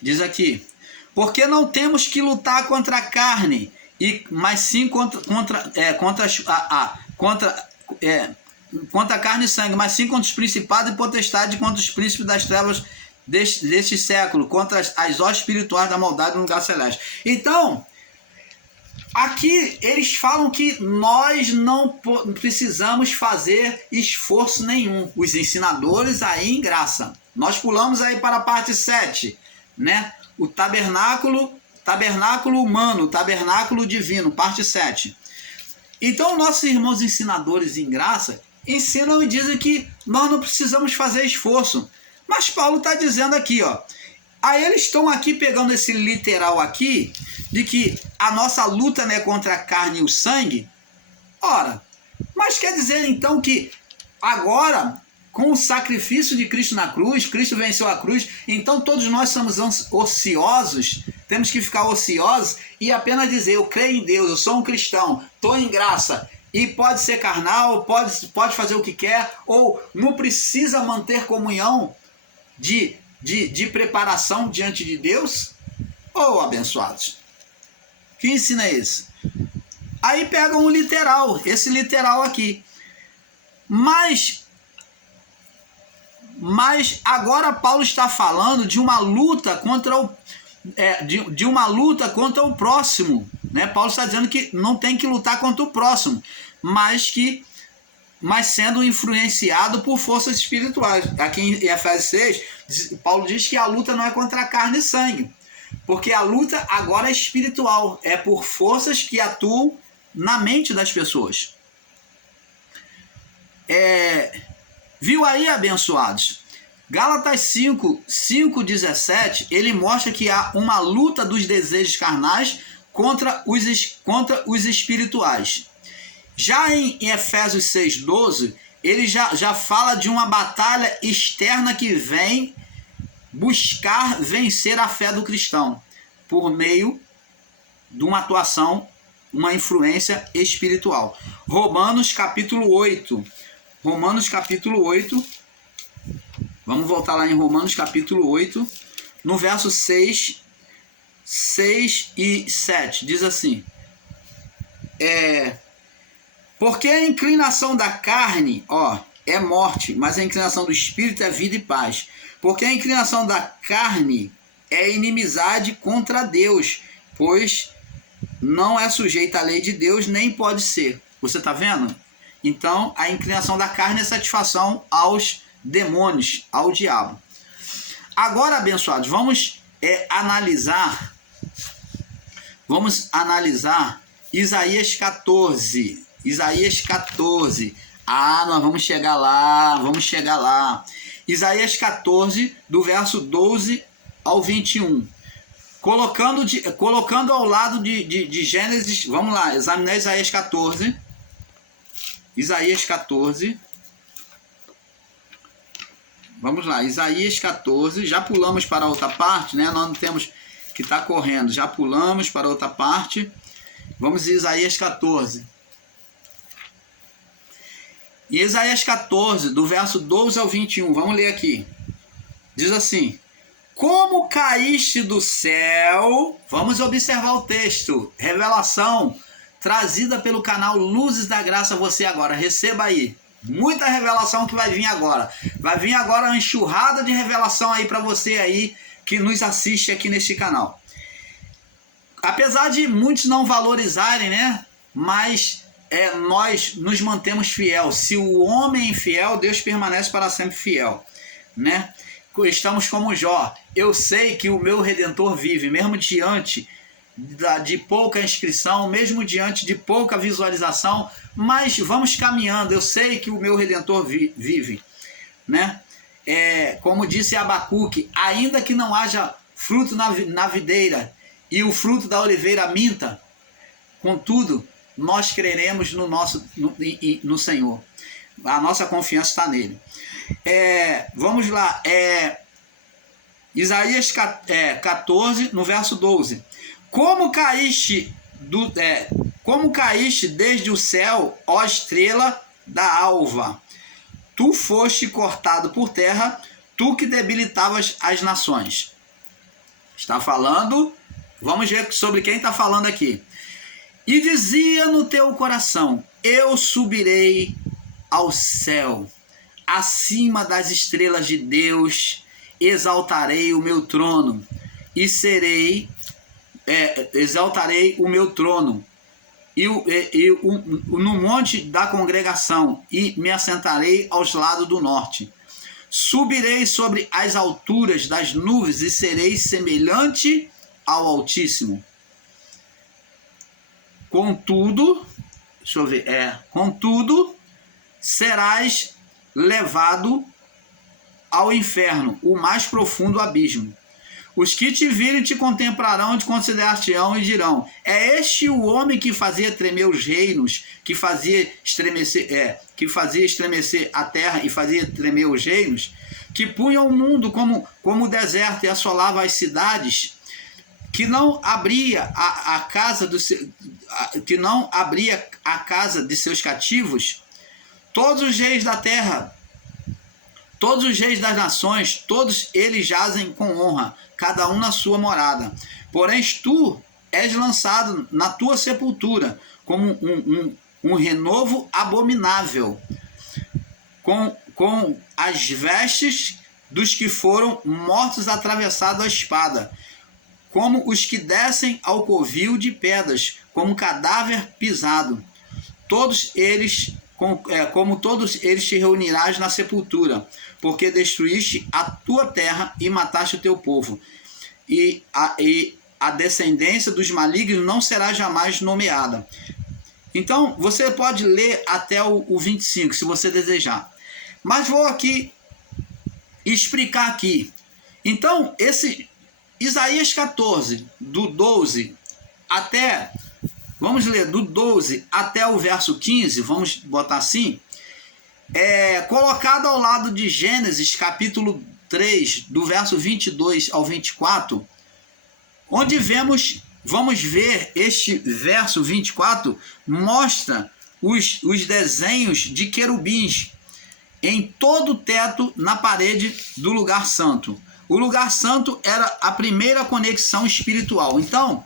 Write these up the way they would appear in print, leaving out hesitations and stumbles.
Diz aqui: porque não temos que lutar contra a carne, mas sim contra a carne e sangue, mas sim contra os principados e potestades, contra os príncipes das trevas deste século, contra as hostes espirituais da maldade no lugar celeste. Então, aqui eles falam que nós não precisamos fazer esforço nenhum. Os ensinadores aí em graça. Nós pulamos aí para a parte 7, né? O tabernáculo humano, tabernáculo divino, parte 7. Então, nossos irmãos ensinadores em graça ensinam e dizem que nós não precisamos fazer esforço. Mas Paulo está dizendo aqui, ó. Aí eles estão aqui pegando esse literal aqui, de que a nossa luta não é contra a carne e o sangue. Ora, mas quer dizer então que agora, com o sacrifício de Cristo na cruz, Cristo venceu a cruz, então todos nós somos ociosos, temos que ficar ociosos e apenas dizer, eu creio em Deus, eu sou um cristão, estou em graça, e pode ser carnal, pode fazer o que quer, ou não precisa manter comunhão de preparação diante de Deus? Ou abençoados? Que ensino é esse? Aí pegam o literal, esse literal aqui. Mas agora Paulo está falando de uma luta contra de uma luta contra o próximo, né? Paulo está dizendo que não tem que lutar contra o próximo, mas sendo influenciado por forças espirituais. Aqui em Efésios 6, Paulo diz que a luta não é contra a carne e sangue, porque a luta agora é espiritual, é por forças que atuam na mente das pessoas. Viu aí, abençoados? Gálatas 5:17, ele mostra que há uma luta dos desejos carnais contra os espirituais. Já em Efésios 6:12, ele já fala de uma batalha externa que vem buscar vencer a fé do cristão por meio de uma atuação, uma influência espiritual. Romanos capítulo 8. Vamos voltar lá em Romanos capítulo 8, no verso 6 e 7. Diz assim: porque a inclinação da carne, é morte, mas a inclinação do espírito é vida e paz. Porque a inclinação da carne é inimizade contra Deus, pois não é sujeita à lei de Deus, nem pode ser. Você está vendo? Então, a inclinação da carne é satisfação aos demônios, ao diabo. Agora, abençoados, vamos analisar Isaías 14. Isaías 14. Nós vamos chegar lá. Isaías 14, do verso 12 ao 21. Colocando ao lado de Gênesis, vamos lá, examinar Isaías 14. Isaías 14. Vamos lá, Isaías 14. Já pulamos para outra parte, né? Nós não temos que estar correndo. Já pulamos para outra parte. Vamos em Isaías 14. E Isaías 14, do verso 12 ao 21. Vamos ler aqui. Diz assim: como caíste do céu... Vamos observar o texto. Revelação trazida pelo canal Luzes da Graça a você agora. Receba aí. Muita revelação que vai vir agora. Vai vir agora uma enxurrada de revelação aí para você aí que nos assiste aqui neste canal. Apesar de muitos não valorizarem, né? Mas nós nos mantemos fiel. Se o homem é infiel, Deus permanece para sempre fiel, né? Estamos como Jó. Eu sei que o meu Redentor vive, mesmo diante de pouca inscrição, mesmo diante de pouca visualização, mas vamos caminhando. Eu sei que o meu Redentor vive, né? Como disse Abacuque, ainda que não haja fruto na videira e o fruto da oliveira minta, contudo, nós creremos no Senhor. A nossa confiança está nele. Vamos lá. Isaías 14, no verso 12. Como caíste desde o céu, ó estrela da alva? Tu foste cortado por terra, tu que debilitavas as nações. Está falando, vamos ver sobre quem está falando aqui. E dizia no teu coração: eu subirei ao céu, acima das estrelas de Deus, exaltarei o meu trono, e exaltarei o meu trono, no monte da congregação, e me assentarei aos lados do norte. Subirei sobre as alturas das nuvens e serei semelhante ao Altíssimo. Contudo, contudo, serás levado ao inferno, o mais profundo abismo. Os que te virem te contemplarão, te considerar-te-ão e dirão: é este o homem que fazia tremer os reinos, que fazia estremecer a terra e fazia tremer os reinos, que punha o mundo como deserto e assolava as cidades, que não abria a casa de seus cativos, todos os reis da terra, todos os reis das nações, todos eles jazem com honra, cada um na sua morada. Porém, tu és lançado na tua sepultura, como um renovo abominável, com as vestes dos que foram mortos atravessados à espada, como os que descem ao covil de pedras, como cadáver pisado. Como todos eles te reunirás na sepultura, porque destruíste a tua terra e mataste o teu povo. E a descendência dos malignos não será jamais nomeada. Então, você pode ler até o 25, se você desejar. Mas vou aqui explicar aqui. Então, esse Isaías 14, do 12 até... Vamos ler do 12 até o verso 15, vamos botar assim. Colocado ao lado de Gênesis, capítulo 3, do verso 22 ao 24, onde vamos ver este verso 24, mostra os desenhos de querubins em todo o teto na parede do lugar santo. O lugar santo era a primeira conexão espiritual. Então,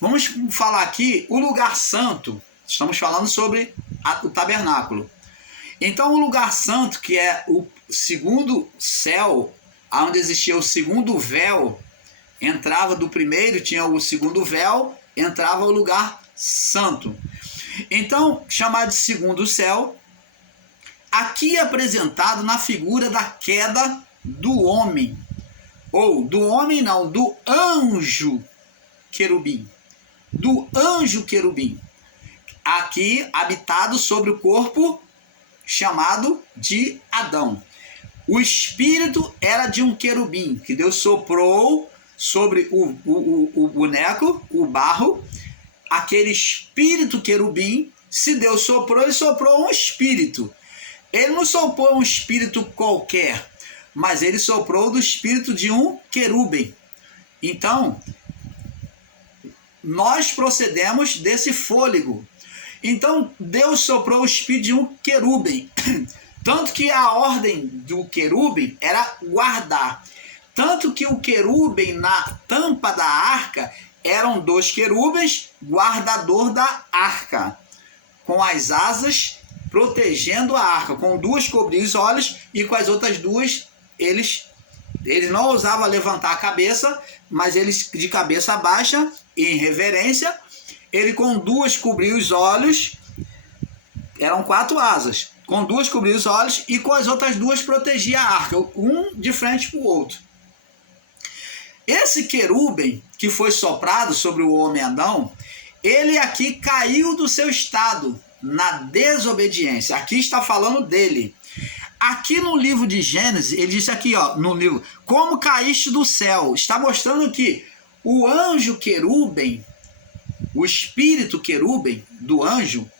vamos falar aqui, o lugar santo, estamos falando sobre o tabernáculo. Então, o lugar santo, que é o segundo céu, onde existia o segundo véu, entrava do primeiro, tinha o segundo véu, entrava o lugar santo. Então, chamado de segundo céu, aqui é apresentado na figura da queda do homem, ou do homem não, do anjo querubim. Do anjo querubim, aqui habitado sobre o corpo chamado de Adão. O espírito era de um querubim, que Deus soprou sobre o boneco, o barro, aquele espírito querubim. Se Deus soprou, ele soprou um espírito. Ele não soprou um espírito qualquer, mas ele soprou do espírito de um querubim. Então, nós procedemos desse fôlego. Então, Deus soprou o espírito de um querubim. Tanto que a ordem do querubim era guardar. Tanto que o querubim na tampa da arca eram 2 querubins, guardador da arca, com as asas protegendo a arca. Com 2 cobriam os olhos e com as outras 2 eles não ousavam levantar a cabeça, mas eles de cabeça baixa, em reverência, ele com 2 cobriu os olhos, eram 4 asas, com 2 cobriu os olhos e com as outras 2 protegia a arca, um de frente para o outro. Esse querubim que foi soprado sobre o homem Adão, ele aqui caiu do seu estado na desobediência. Aqui está falando dele. Aqui no livro de Gênesis, ele disse aqui, ó, no livro, como caíste do céu. Está mostrando que o anjo querubim, o espírito querubim do anjo,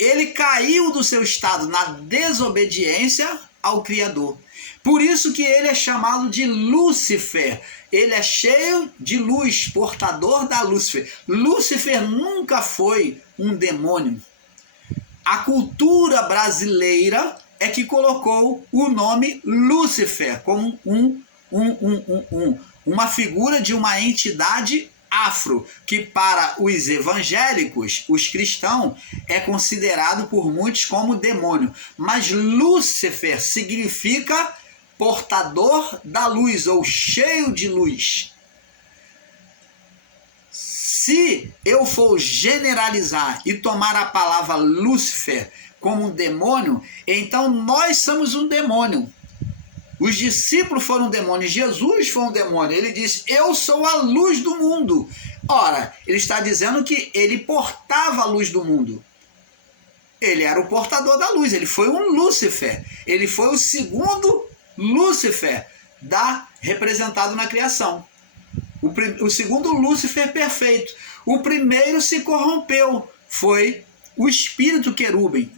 ele caiu do seu estado na desobediência ao Criador. Por isso que ele é chamado de Lúcifer. Ele é cheio de luz, portador da Lúcifer. Lúcifer nunca foi um demônio. A cultura brasileira que colocou o nome Lúcifer como uma figura de uma entidade afro, que para os evangélicos, os cristãos, é considerado por muitos como demônio. Mas Lúcifer significa portador da luz, ou cheio de luz. Se eu for generalizar e tomar a palavra Lúcifer como um demônio, então nós somos um demônio. Os discípulos foram demônios, Jesus foi um demônio. Ele disse, eu sou a luz do mundo. Ora, ele está dizendo que ele portava a luz do mundo. Ele era o portador da luz, ele foi um Lúcifer. Ele foi o segundo Lúcifer representado na criação. O segundo Lúcifer perfeito. O primeiro se corrompeu, foi o espírito querubim,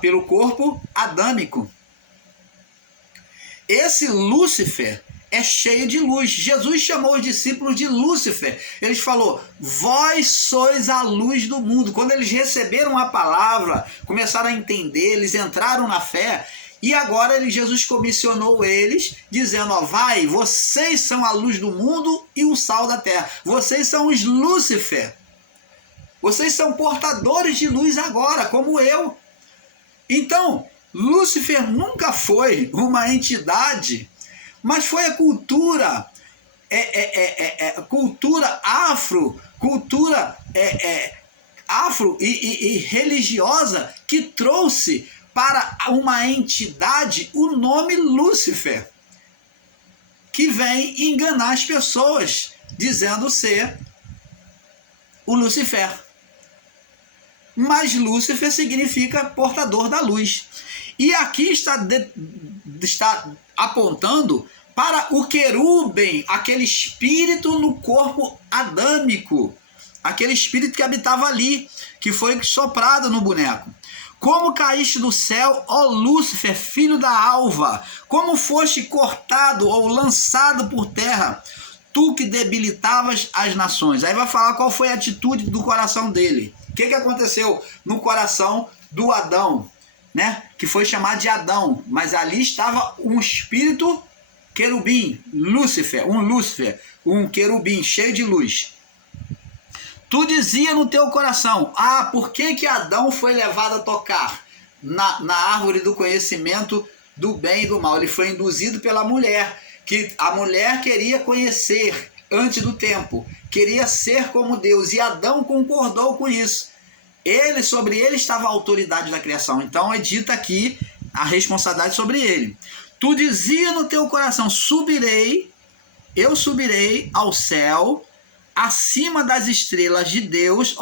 pelo corpo adâmico. Esse Lúcifer é cheio de luz. Jesus chamou os discípulos de Lúcifer. Ele falou, vós sois a luz do mundo. Quando eles receberam a palavra, começaram a entender, eles entraram na fé. E agora Jesus comissionou eles, dizendo, ó, vai, vocês são a luz do mundo e o sal da terra. Vocês são os Lúcifer. Vocês são portadores de luz agora, como eu. Então, Lúcifer nunca foi uma entidade, mas foi a cultura, cultura afro, afro e religiosa que trouxe para uma entidade o nome Lúcifer, que vem enganar as pessoas, dizendo ser o Lucifer. Mas Lúcifer significa portador da luz. E aqui está apontando para o querubim, aquele espírito no corpo adâmico, aquele espírito que habitava ali, que foi soprado no boneco. Como caíste do céu, ó Lúcifer, filho da alva, como foste cortado ou lançado por terra, tu que debilitavas as nações. Aí vai falar qual foi a atitude do coração dele. O que aconteceu no coração do Adão, né? Que foi chamado de Adão, mas ali estava um espírito querubim, Lúcifer, um querubim cheio de luz. Tu dizia no teu coração, por que Adão foi levado a tocar na árvore do conhecimento do bem e do mal? Ele foi induzido pela mulher, que a mulher queria conhecer antes do tempo, queria ser como Deus, e Adão concordou com isso. Sobre ele estava a autoridade da criação, então é dita aqui a responsabilidade sobre ele. Tu dizia no teu coração, eu subirei ao céu, acima das estrelas de Deus.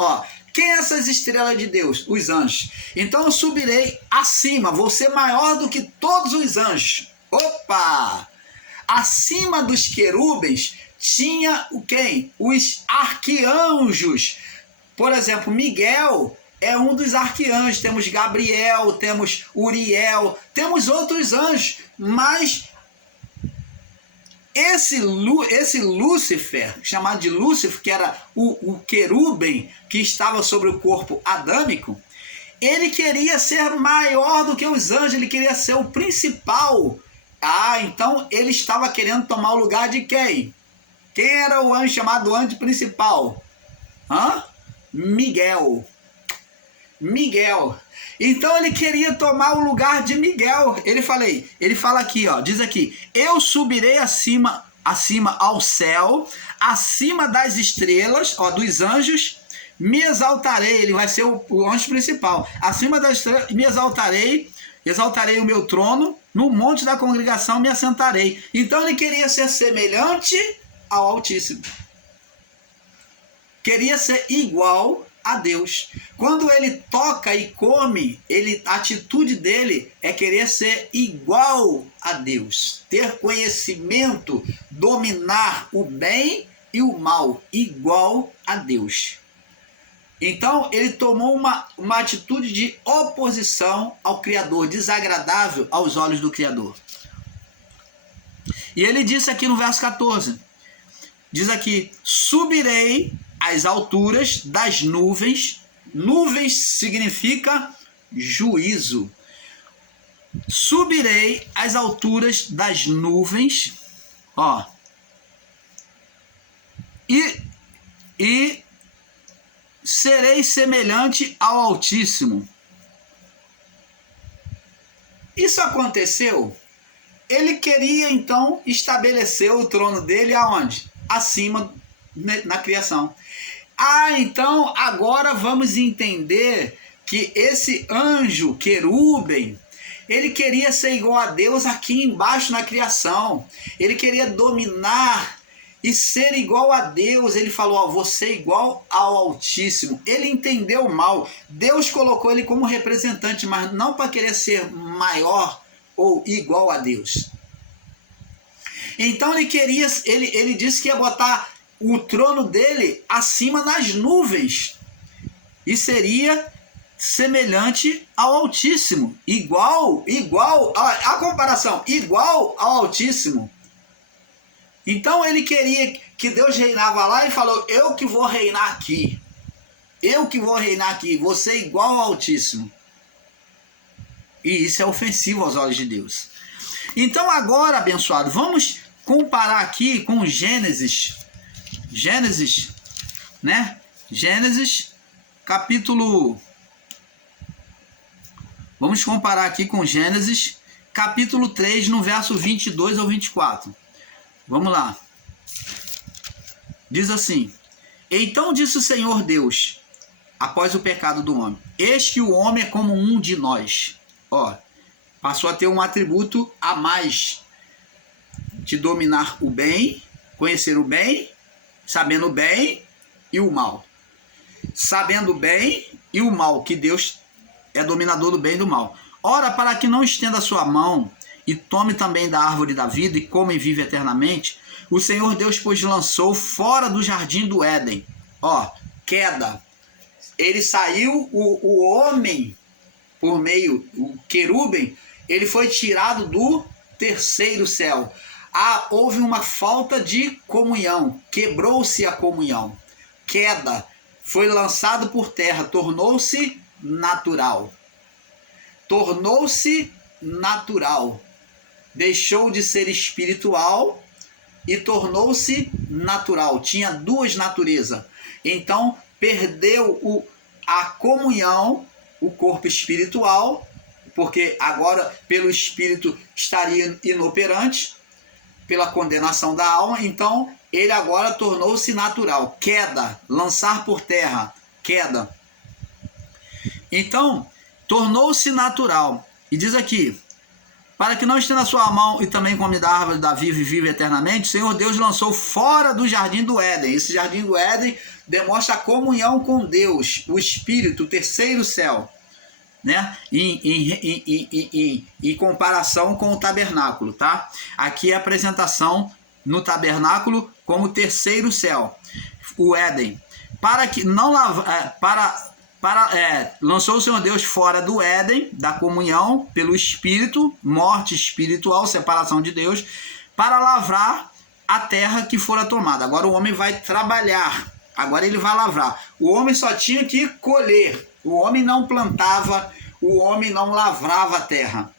Quem é essas estrelas de Deus? Os anjos. Então eu subirei acima, vou ser maior do que todos os anjos. Acima dos querubins tinha quem? Os arquianjos. Por exemplo, Miguel é um dos arquianjos. Temos Gabriel, temos Uriel, temos outros anjos, mas esse Lúcifer, chamado de Lúcifer, que era o querubim que estava sobre o corpo adâmico, ele queria ser maior do que os anjos, ele queria ser o principal. Então ele estava querendo tomar o lugar de quem? Quem era o anjo chamado anjo principal? Miguel. Então ele queria tomar o lugar de Miguel. Ele fala aqui, diz aqui, eu subirei acima ao céu, acima das estrelas, dos anjos, me exaltarei. Ele vai ser o anjo principal. Acima das estrelas, me exaltarei o meu trono, no monte da congregação me assentarei. Então ele queria ser semelhante ao Altíssimo. Queria ser igual a Deus. Quando ele toca e come, a atitude dele é querer ser igual a Deus, ter conhecimento, dominar o bem e o mal, igual a Deus. Então ele tomou uma atitude de oposição ao Criador, desagradável aos olhos do Criador. E ele disse aqui no verso 14, diz aqui, subirei às alturas das nuvens. Nuvens significa juízo. Subirei às alturas das nuvens. e serei semelhante ao Altíssimo. Isso aconteceu. Ele queria então estabelecer o trono dele aonde? Acima, na criação. Então agora vamos entender que esse anjo querubim, ele queria ser igual a Deus aqui embaixo na criação. Ele queria dominar e ser igual a Deus. Ele falou, ó, você é igual ao Altíssimo. Ele entendeu mal. Deus colocou ele como representante, mas não para querer ser maior ou igual a Deus. Então ele disse que ia botar o trono dele acima nas nuvens e seria semelhante ao Altíssimo, igual, a comparação, igual ao Altíssimo. Então ele queria que Deus reinava lá e falou, eu que vou reinar aqui, você é igual ao Altíssimo. E isso é ofensivo aos olhos de Deus. Então agora, abençoado, vamos comparar aqui com Gênesis, né? Gênesis, capítulo... Vamos comparar aqui com Gênesis, capítulo 3, no verso 22 ao 24. Vamos lá. Diz assim, então disse o Senhor Deus, após o pecado do homem, eis que o homem é como um de nós. Ó, passou a ter um atributo a mais de dominar o bem, conhecer o bem, sabendo o bem e o mal. Sabendo o bem e o mal, que Deus é dominador do bem e do mal. Ora, para que não estenda a sua mão e tome também da árvore da vida e coma e vive eternamente, o Senhor Deus, pois, lançou fora do jardim do Éden. Ó, queda. Ele saiu, o homem, por meio, o querubim, ele foi tirado do terceiro céu. Houve uma falta de comunhão, quebrou-se a comunhão. Queda, foi lançado por terra, tornou-se natural. Deixou de ser espiritual e tornou-se natural. Tinha duas naturezas. Então perdeu a comunhão, o corpo espiritual, porque agora pelo espírito estaria inoperante, pela condenação da alma. Então ele agora tornou-se natural. Queda, lançar por terra, queda. Então, tornou-se natural. E diz aqui, para que não estenda a sua mão e também come da árvore da vida e vive eternamente, o Senhor Deus lançou fora do jardim do Éden. Esse jardim do Éden demonstra a comunhão com Deus, o Espírito, o terceiro céu, né? Em comparação com o tabernáculo, tá? Aqui é a apresentação no tabernáculo como terceiro céu, o Éden. Para que não lançou o Senhor Deus fora do Éden, da comunhão, pelo Espírito, morte espiritual, separação de Deus, para lavrar a terra que fora tomada. Agora o homem vai trabalhar, agora ele vai lavrar. O homem só tinha que colher, o homem não plantava, o homem não lavrava a terra.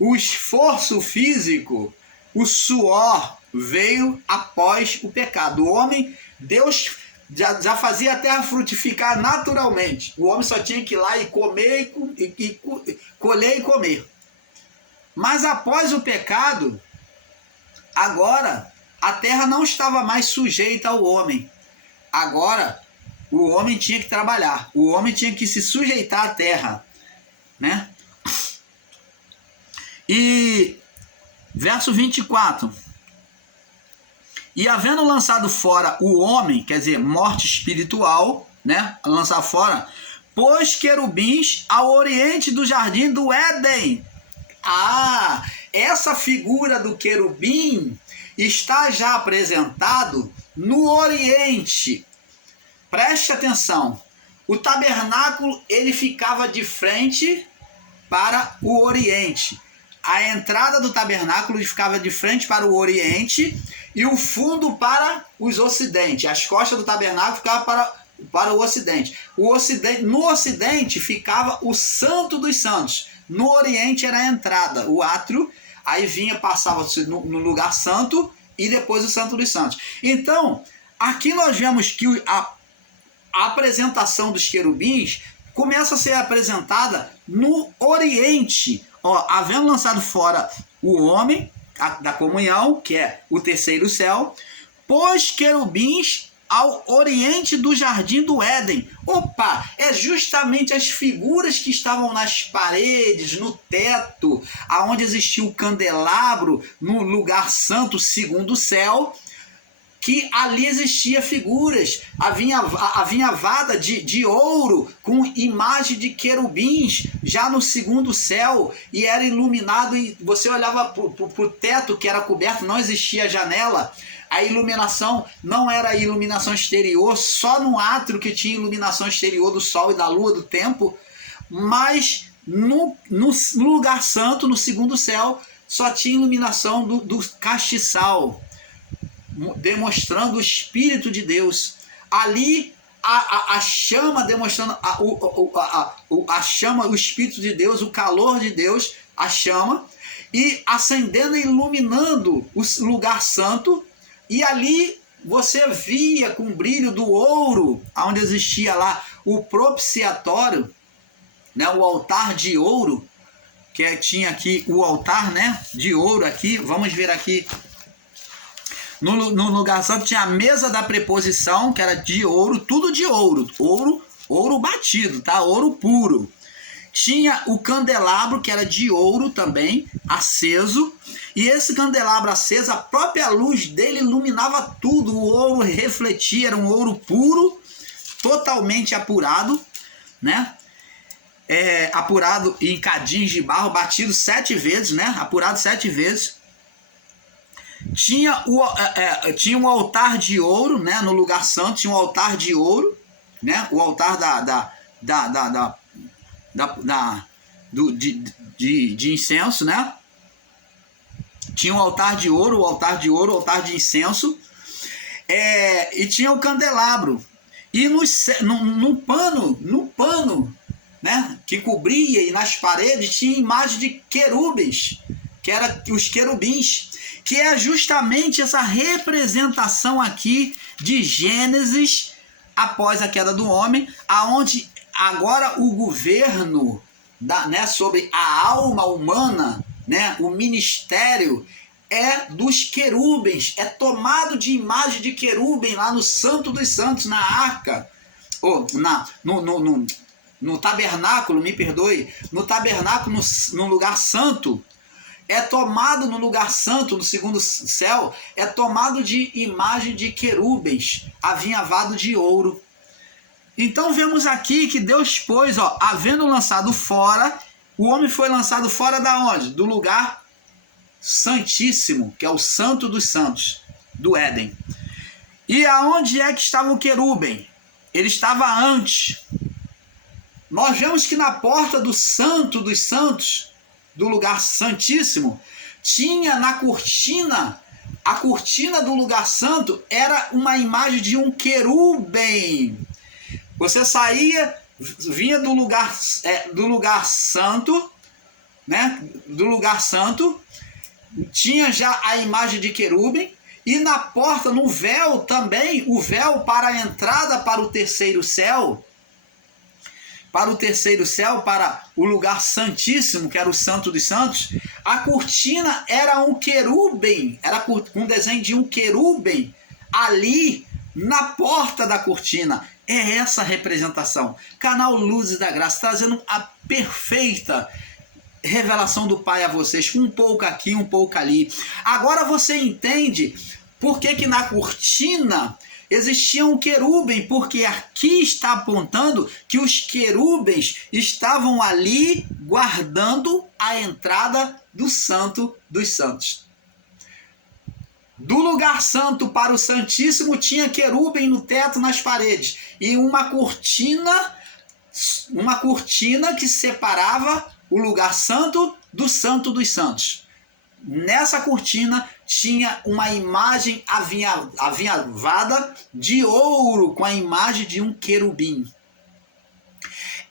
O esforço físico, o suor, veio após o pecado. O homem, Deus já fazia a terra frutificar naturalmente. O homem só tinha que ir lá e comer, colher e comer. Mas após o pecado, agora a terra não estava mais sujeita ao homem. Agora o homem tinha que trabalhar. O homem tinha que se sujeitar à terra, né? E verso 24. E havendo lançado fora o homem, quer dizer, morte espiritual, né? Lançar fora, pôs querubins ao oriente do jardim do Éden. Essa figura do querubim está já apresentado no oriente. Preste atenção. O tabernáculo, ele ficava de frente para o oriente. A entrada do tabernáculo ficava de frente para o oriente e o fundo para os ocidentes. As costas do tabernáculo ficavam para o ocidente. No ocidente ficava o Santo dos Santos. No oriente era a entrada, o átrio. Aí passava no lugar santo e depois o Santo dos Santos. Então, Aqui nós vemos que a apresentação dos querubins começa a ser apresentada no Oriente. Ó, havendo lançado fora o homem da comunhão, que é o terceiro céu, pôs querubins ao oriente do jardim do Éden. Opa, é justamente as figuras que estavam nas paredes, no teto, aonde existia o candelabro, no lugar santo segundo o céu, que ali existia figuras, havia vada de ouro com imagem de querubins já no segundo céu, e era iluminado, e você olhava para o teto que era coberto, não existia janela, a iluminação não era iluminação exterior, só no átrio que tinha iluminação exterior do sol e da lua do tempo, mas no lugar santo, no segundo céu, só tinha iluminação do castiçal, demonstrando o Espírito de Deus. Ali a chama demonstrando a chama, o Espírito de Deus, o calor de Deus, a chama, e acendendo e iluminando o lugar santo, e ali você via com o brilho do ouro, onde existia lá o propiciatório, né, o altar de ouro, que tinha aqui o altar, né, de ouro aqui, vamos ver aqui. No lugar santo tinha a mesa da preposição, que era de ouro, tudo de ouro, ouro batido, tá? Ouro puro. Tinha o candelabro, que era de ouro também, aceso, e esse candelabro aceso, a própria luz dele iluminava tudo, o ouro refletia, era um ouro puro, totalmente apurado, né? Apurado em cadinhos de barro, batido 7 vezes, né? Apurado 7 vezes. Tinha um altar de ouro, né? No lugar santo tinha um altar de ouro, né? O altar de incenso, né? Tinha um altar de ouro, o altar de incenso, e tinha o candelabro. E no pano, né? Que cobria, e nas paredes tinha imagem de querubins, que eram os querubins, que é justamente essa representação aqui de Gênesis após a queda do homem, aonde agora o governo né, sobre a alma humana, né, o ministério é dos querubins, é tomado de imagem de querubim lá no Santo dos Santos, na arca, ou no tabernáculo, me perdoe, no tabernáculo, no lugar santo, é tomado no lugar santo, no segundo céu, é tomado de imagem de querubins, avinhavado de ouro. Então vemos aqui que Deus pôs, ó, havendo lançado fora, o homem foi lançado fora da onde? Do lugar santíssimo, que é o santo dos santos, do Éden. E aonde é que estava o querubim? Ele estava antes. Nós vemos que na porta do santo dos santos, do lugar santíssimo, tinha na cortina, a cortina do lugar santo era uma imagem de um querubim. Você saía, vinha do lugar santo, né? Do lugar santo, tinha já a imagem de querubim, e na porta, no véu também, o véu para a entrada para o terceiro céu, para o lugar santíssimo, que era o santo dos santos, a cortina era um querubim, era um desenho de um querubim ali na porta da cortina. É essa a representação. Canal Luzes da Graça, trazendo a perfeita revelação do Pai a vocês, um pouco aqui, um pouco ali. Agora você entende por que na cortina existia um querubim, porque aqui está apontando que os querubins estavam ali guardando a entrada do Santo dos Santos. Do lugar santo para o Santíssimo tinha querubim no teto, nas paredes, e uma cortina que separava o lugar santo do Santo dos Santos. Nessa cortina tinha uma imagem avinhavada de ouro, com a imagem de um querubim.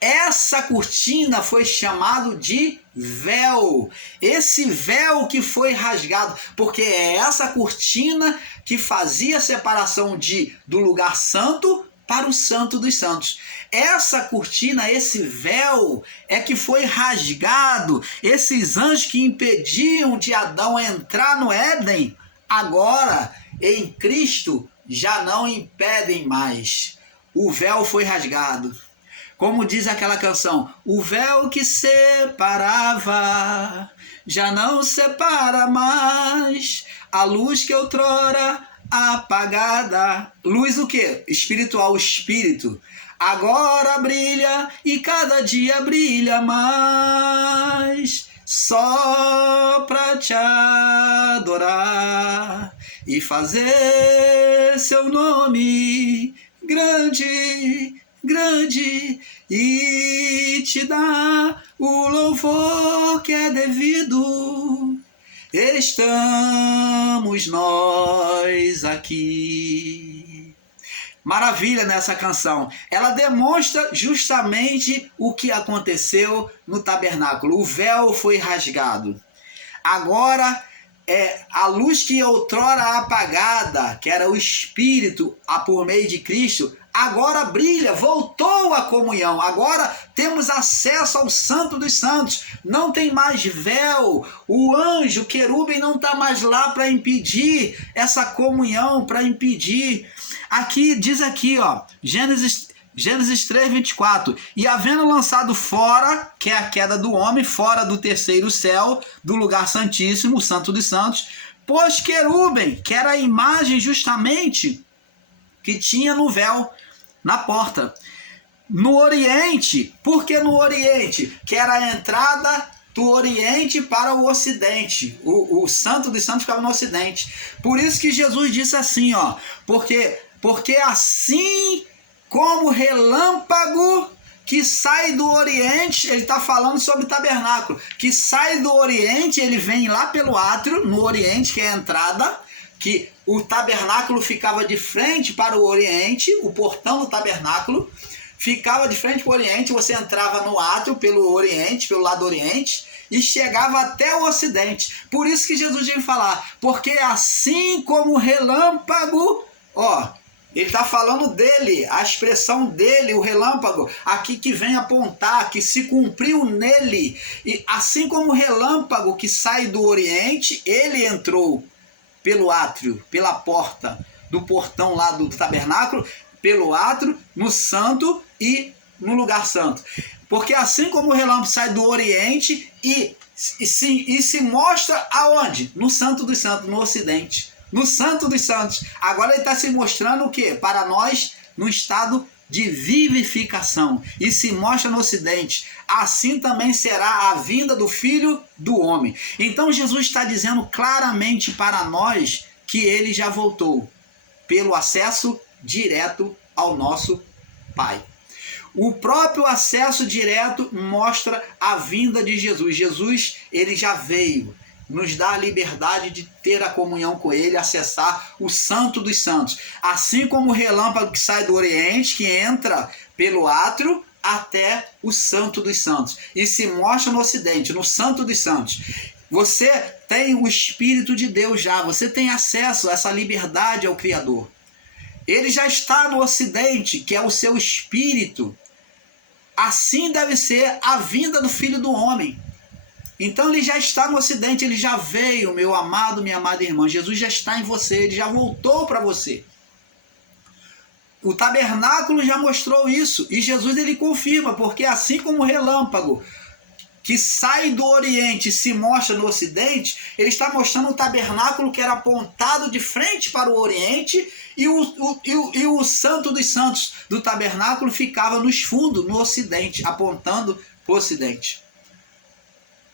essa cortina foi chamado de véu. Esse véu que foi rasgado, porque é essa cortina que fazia a separação do lugar santo para o santo dos santos. Essa cortina, esse véu é que foi rasgado. Esses anjos que impediam de Adão entrar no Éden, agora em Cristo já não impedem mais. O véu foi rasgado. Como diz aquela canção, o véu que separava já não separa mais. A luz que outrora apagada. Luz o quê? Espiritual, o espírito. Agora brilha e cada dia brilha mais. Só pra te adorar e fazer seu nome grande, grande, e te dar o louvor que é devido. Estamos nós aqui. Maravilha nessa canção. Ela demonstra justamente o que aconteceu no tabernáculo. O véu foi rasgado. Agora, a luz que outrora apagada, que era o Espírito por meio de Cristo, agora brilha, voltou a comunhão. Agora temos acesso ao Santo dos Santos. Não tem mais véu. O anjo, o querubim, não está mais lá para impedir essa comunhão, para impedir. Aqui, diz aqui, ó, Gênesis 3:24, e havendo lançado fora, que é a queda do homem, fora do terceiro céu, do lugar santíssimo, o Santo dos Santos, pôs querubim, que era a imagem justamente que tinha no véu, na porta. No Oriente, por que no Oriente? Que era a entrada do Oriente para o Ocidente. O Santo dos Santos ficava no Ocidente. Por isso que Jesus disse assim, ó, porque assim como relâmpago que sai do Oriente, ele está falando sobre o tabernáculo, que sai do Oriente, ele vem lá pelo átrio, no Oriente, que é a entrada, que o tabernáculo ficava de frente para o Oriente, o portão do tabernáculo ficava de frente para o Oriente, você entrava no átrio pelo Oriente, pelo lado do Oriente, e chegava até o Ocidente. Por isso que Jesus veio falar, porque assim como relâmpago, ó, ele está falando dele, a expressão dele, o relâmpago, aqui que vem apontar, que se cumpriu nele. E assim como o relâmpago que sai do Oriente, ele entrou pelo átrio, pela porta do portão lá do tabernáculo, pelo átrio, no santo e no lugar santo. Porque assim como o relâmpago sai do Oriente e se mostra aonde? No Santo dos Santos, no Ocidente. No Santo dos Santos. Agora ele está se mostrando o quê? Para nós, no estado de vivificação. E se mostra no Ocidente. Assim também será a vinda do Filho do Homem. Então Jesus está dizendo claramente para nós que ele já voltou. Pelo acesso direto ao nosso Pai. O próprio acesso direto mostra a vinda de Jesus. Jesus, ele já veio. Nos dá a liberdade de ter a comunhão com ele, acessar o Santo dos Santos. Assim como o relâmpago que sai do Oriente, que entra pelo átrio até o Santo dos Santos. E se mostra no Ocidente, no Santo dos Santos. Você tem o Espírito de Deus já, você tem acesso a essa liberdade ao Criador. Ele já está no Ocidente, que é o seu Espírito. Assim deve ser a vinda do Filho do Homem. Então ele já está no Ocidente, ele já veio, meu amado, minha amada irmã. Jesus já está em você, ele já voltou para você. O tabernáculo já mostrou isso. E Jesus ele confirma, porque assim como o relâmpago que sai do Oriente e se mostra no Ocidente, ele está mostrando o tabernáculo que era apontado de frente para o Oriente e o Santo dos Santos do tabernáculo ficava nos fundos, no Ocidente, apontando para o Ocidente.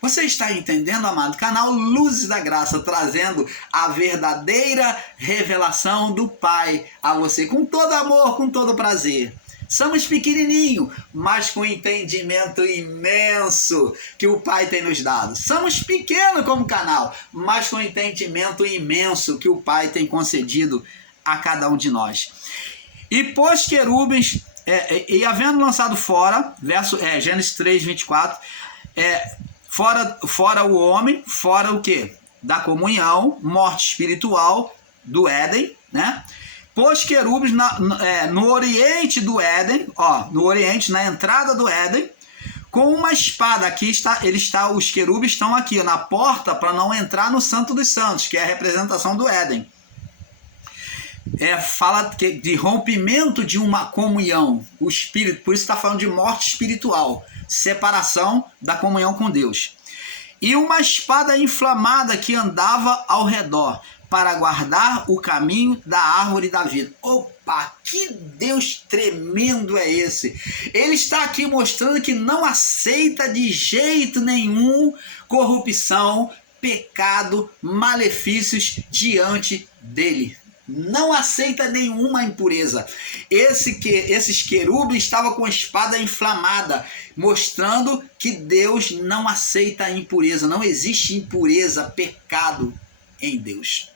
Você está entendendo, amado? Canal Luzes da Graça, trazendo a verdadeira revelação do Pai a você, com todo amor, com todo prazer. Somos pequenininho, mas com entendimento imenso que o Pai tem nos dado. Somos pequenos como canal, mas com entendimento imenso que o Pai tem concedido a cada um de nós. E pôs querubins e havendo lançado fora, Gênesis 3, 24, fora o homem, fora o quê? Da comunhão, morte espiritual do Éden, né? Pôs querubes no oriente do Éden, no oriente, na entrada do Éden, com uma espada. Aqui os querubes estão aqui, na porta, para não entrar no Santo dos Santos, que é a representação do Éden. Fala de rompimento de uma comunhão, o espírito, por isso está falando de morte espiritual, separação da comunhão com Deus. E uma espada inflamada que andava ao redor, para guardar o caminho da árvore da vida. Opa, que Deus tremendo é esse! Ele está aqui mostrando que não aceita de jeito nenhum corrupção, pecado, malefícios diante dele. Não aceita nenhuma impureza. Esses querubins estavam com a espada inflamada, mostrando que Deus não aceita a impureza. Não existe impureza, pecado em Deus.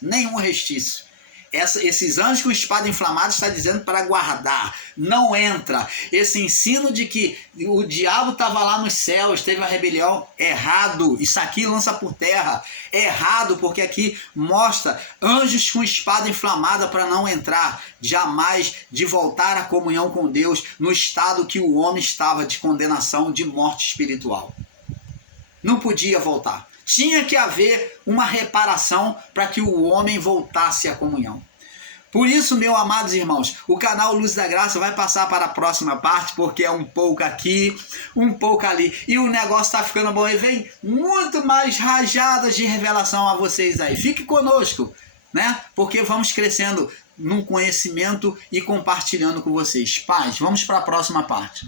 Nenhum restício. Esses anjos com espada inflamada está dizendo para guardar, não entra. Esse ensino de que o diabo estava lá nos céus, teve uma rebelião, errado. Isso aqui lança por terra, errado, porque aqui mostra anjos com espada inflamada para não entrar, jamais de voltar à comunhão com Deus no estado que o homem estava de condenação, de morte espiritual. Não podia voltar. Tinha que haver uma reparação para que o homem voltasse à comunhão. Por isso, meus amados irmãos, o canal Luz da Graça vai passar para a próxima parte, porque é um pouco aqui, um pouco ali. E o negócio está ficando bom e vem muito mais rajadas de revelação a vocês aí. Fique conosco, né? Porque vamos crescendo num conhecimento e compartilhando com vocês. Paz, vamos para a próxima parte.